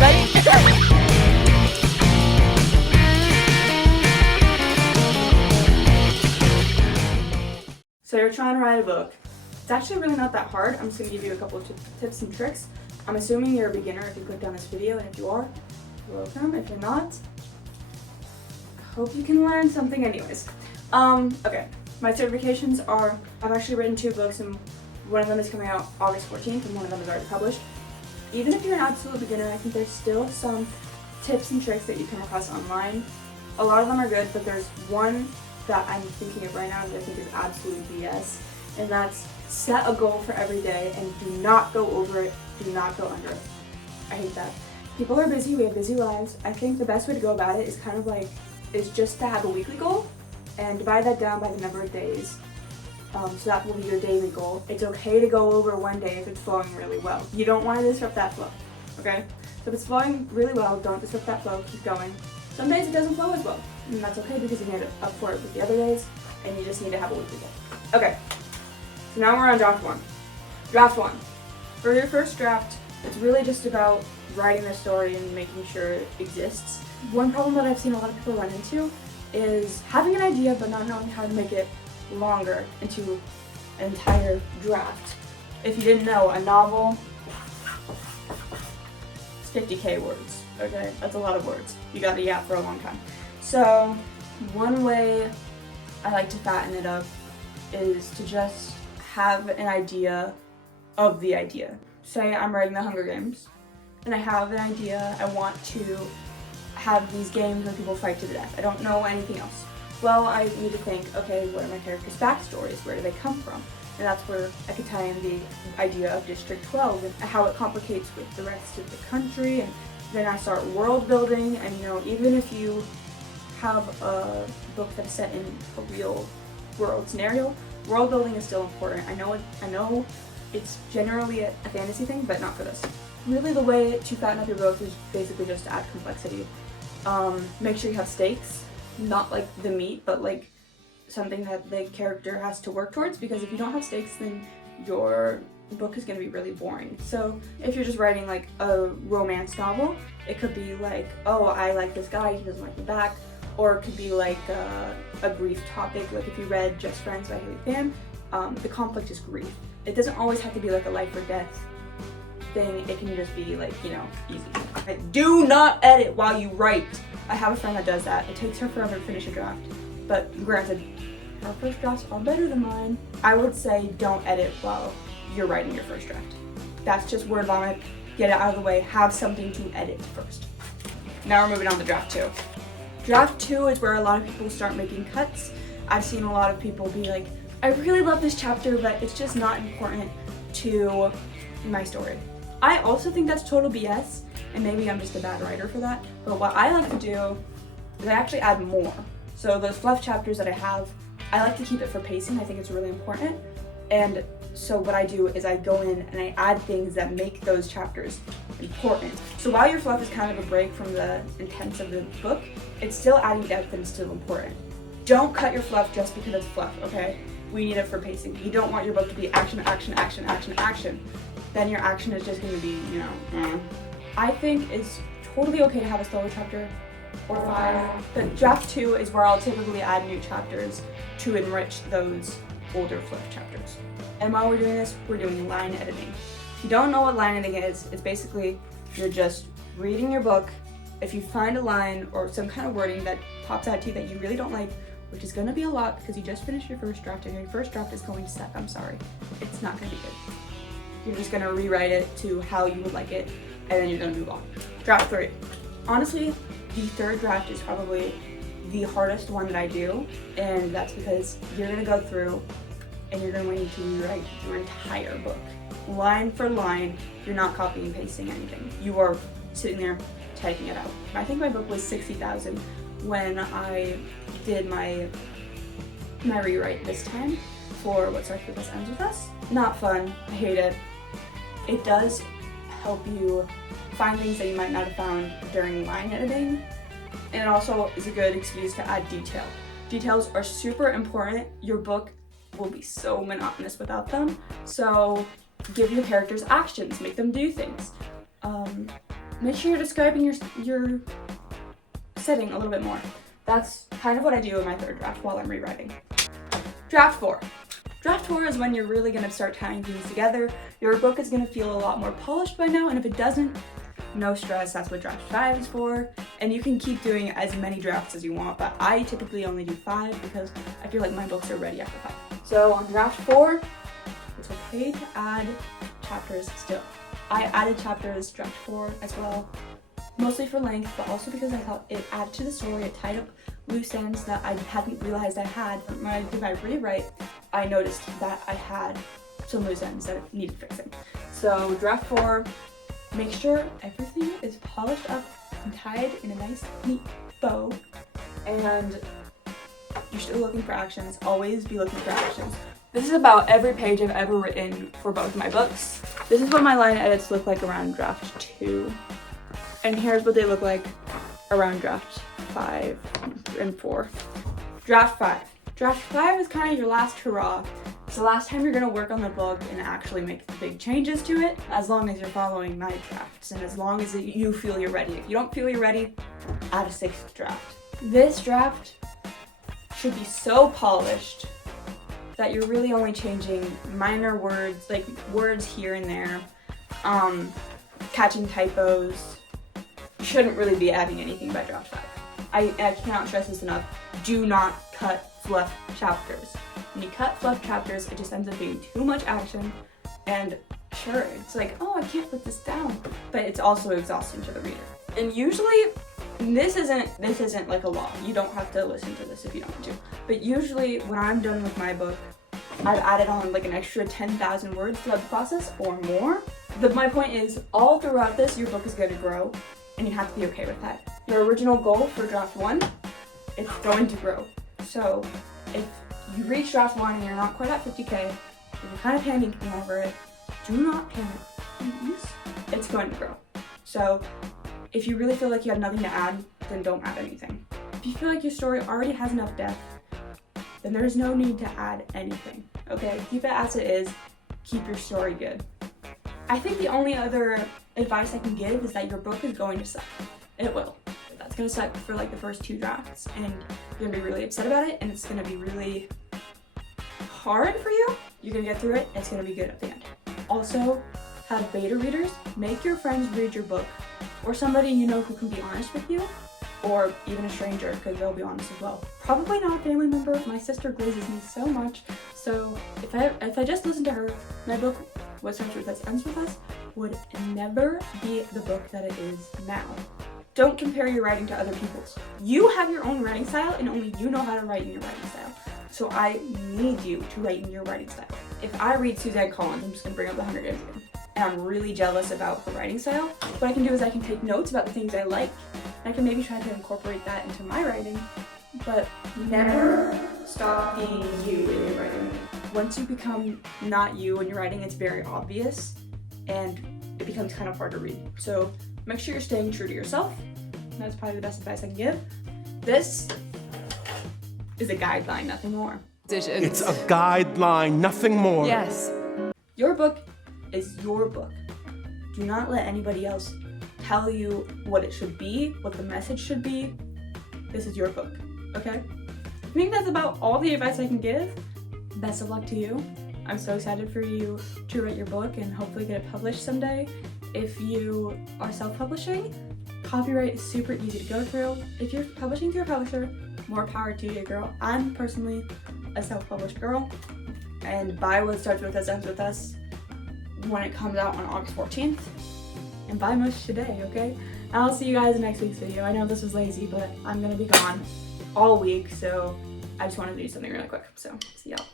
Ready? So you're trying to write a book. It's actually really not that hard. I'm just going to give you a couple of tips and tricks. I'm assuming you're a beginner if you clicked on this video, and if you are, welcome. If you're not, I hope you can learn something anyways. Okay, my certifications are, I've actually written 2 books, and one of them is coming out August 14th, and one of them is already published. Even if you're an absolute beginner, I think there's still some tips and tricks that you come across online. A lot of them are good, but there's one that I'm thinking of right now that I think is absolute BS, and that's set a goal for every day and do not go over it, do not go under it. I hate that. People are busy, we have busy lives. I think the best way to go about it is kind of like, is just to have a weekly goal and divide that down by the number of days. So that will be your daily goal. It's okay to go over one day if it's flowing really well. You don't want to disrupt that flow, okay? So if it's flowing really well, don't disrupt that flow, keep going. Some days it doesn't flow as well, and that's okay because you made up for it with the other days, and you just need to have a weekly goal. Okay, so now we're on draft 1. Draft 1. For your first draft, it's really just about writing the story and making sure it exists. One problem that I've seen a lot of people run into is having an idea but not knowing how to make it longer into an entire draft. If you didn't know, a novel is 50k words. Okay, that's a lot of words. You gotta yap for a long time. So one way I like to fatten it up is to just have an idea of the idea. Say I'm writing the Hunger Games, and I have an idea. I want to have these games where people fight to the death. I don't know anything else. Well, I need to think, okay, what are my characters' backstories? Where do they come from? And that's where I could tie in the idea of District 12 and how it complicates with the rest of the country. And then I start world building, and even if you have a book that's set in a real world scenario, world building is still important. I know it's generally a fantasy thing, but not for this. Really, the way to fatten up your book is basically just to add complexity. Make sure you have stakes, not like the meat, but like something that the character has to work towards, because if you don't have stakes, then your book is going to be really boring. So if you're just writing like a romance novel, it could be like, oh, I like this guy, he doesn't like me back. Or it could be like a grief topic, like if you read Just Friends by Haley Pham, the conflict is grief. It doesn't always have to be like a life or death thing, it can just be like, easy. Do not edit while you write. I have a friend that does that. It takes her forever to finish a draft, but granted, her first drafts are better than mine. I would say don't edit while you're writing your first draft. That's just word vomit. Get it out of the way. Have something to edit first. Now we're moving on to draft 2. Draft 2 is where a lot of people start making cuts. I've seen a lot of people be like, I really love this chapter, but it's just not important to my story. I also think that's total BS, and maybe I'm just a bad writer for that, but what I like to do is I actually add more. So those fluff chapters that I have, I like to keep it for pacing. I think it's really important. And so what I do is I go in and I add things that make those chapters important. So while your fluff is kind of a break from the intents of the book, it's still adding depth and still important. Don't cut your fluff just because it's fluff, okay? We need it for pacing. You don't want your book to be action, action, action, action, action. Then your action is just going to be, I think it's totally okay to have a slower chapter or 5. But draft 2 is where I'll typically add new chapters to enrich those older fluff chapters. And while we're doing this, we're doing line editing. If you don't know what line editing is, it's basically you're just reading your book. If you find a line or some kind of wording that pops out to you that you really don't like, which is going to be a lot because you just finished your first draft and your first draft is going to suck, I'm sorry. It's not going to be good. You're just going to rewrite it to how you would like it, and then you're going to move on. Draft 3. Honestly, the third draft is probably the hardest one that I do, and that's because you're going to go through and you're going to need to rewrite your entire book. Line for line, you're not copying and pasting anything. You are sitting there typing it out. I think my book was 60,000 when I did my rewrite this time for What Starts With Us Ends With Us. Not fun. I hate it. It does help you find things that you might not have found during line editing, and it also is a good excuse to add detail. Details are super important. Your book will be so monotonous without them, so give your characters actions, make them do things. make sure you're describing your setting a little bit more. That's kind of what I do in my third draft while I'm rewriting. Draft 4. Draft 4 is when you're really going to start tying things together. Your book is going to feel a lot more polished by now, and if it doesn't, no stress, that's what draft 5 is for. And you can keep doing as many drafts as you want, but I typically only do 5 because I feel like my books are ready after 5. So on draft 4, it's okay to add chapters still. I added chapters draft 4 as well, mostly for length, but also because I thought it added to the story. It tied up loose ends that I hadn't realized I had. When I did my rewrite, I noticed that I had some loose ends that needed fixing. So draft 4, make sure everything is polished up and tied in a nice, neat bow. And you're still looking for actions. Always be looking for actions. This is about every page I've ever written for both my books. This is what my line edits look like around draft 2. And here's what they look like around draft 5 and 4. Draft 5. Draft 5 is kind of your last hurrah. It's the last time you're going to work on the book and actually make big changes to it, as long as you're following my drafts and as long as you feel you're ready. If you don't feel you're ready, add a 6th draft. This draft should be so polished that you're really only changing minor words, like words here and there, catching typos. You shouldn't really be adding anything by draft 5. I cannot stress this enough. Do not cut fluff chapters. When you cut fluff chapters, it just ends up being too much action, and sure, it's like, oh, I can't put this down, but it's also exhausting to the reader. And usually, this isn't like a law. You don't have to listen to this if you don't want to. But usually, when I'm done with my book, I've added on like an extra 10,000 words throughout the process or more. But my point is, all throughout this, your book is going to grow, and you have to be okay with that. Your original goal for draft 1, it's going to grow. So if you reach draft 1 and you're not quite at 50K, and you're kind of panicking over it, do not panic, please. It's going to grow. So if you really feel like you have nothing to add, then don't add anything. If you feel like your story already has enough depth, then there's no need to add anything, okay? Keep it as it is, keep your story good. I think the only other advice I can give is that your book is going to suck. It will. That's gonna suck for like the first 2 drafts, and you're gonna be really upset about it, and it's gonna be really hard for you. You're gonna get through it, and it's gonna be good at the end. Also, have beta readers. Make your friends read your book, or somebody you know who can be honest with you, or even a stranger, because they'll be honest as well. Probably not a family member. My sister glazes me so much, so if I just listened to her, my book, What Starts With Us Ends With Us, would never be the book that it is now. Don't compare your writing to other people's. You have your own writing style, and only you know how to write in your writing style. So I need you to write in your writing style. If I read Suzanne Collins, I'm just gonna bring up the Hunger Games again, and I'm really jealous about her writing style, what I can do is I can take notes about the things I like, and I can maybe try to incorporate that into my writing, but never stop being you in your writing. Once you become not you in your writing, it's very obvious, and it becomes kind of hard to read. So make sure you're staying true to yourself. That's probably the best advice I can give. This is a guideline, nothing more. It's a guideline, nothing more. Yes. Your book is your book. Do not let anybody else tell you what it should be, what the message should be. This is your book, okay? I think that's about all the advice I can give. Best of luck to you. I'm so excited for you to write your book and hopefully get it published someday. If you are self-publishing, copyright is super easy to go through. If you're publishing through a publisher, more power to you, girl. I'm personally a self-published girl, and buy What Starts With Us Ends With Us when it comes out on August 14th, and buy much today, okay? And I'll see you guys in next week's video. I know this was lazy, but I'm gonna be gone all week, so I just wanted to do something really quick, so see y'all.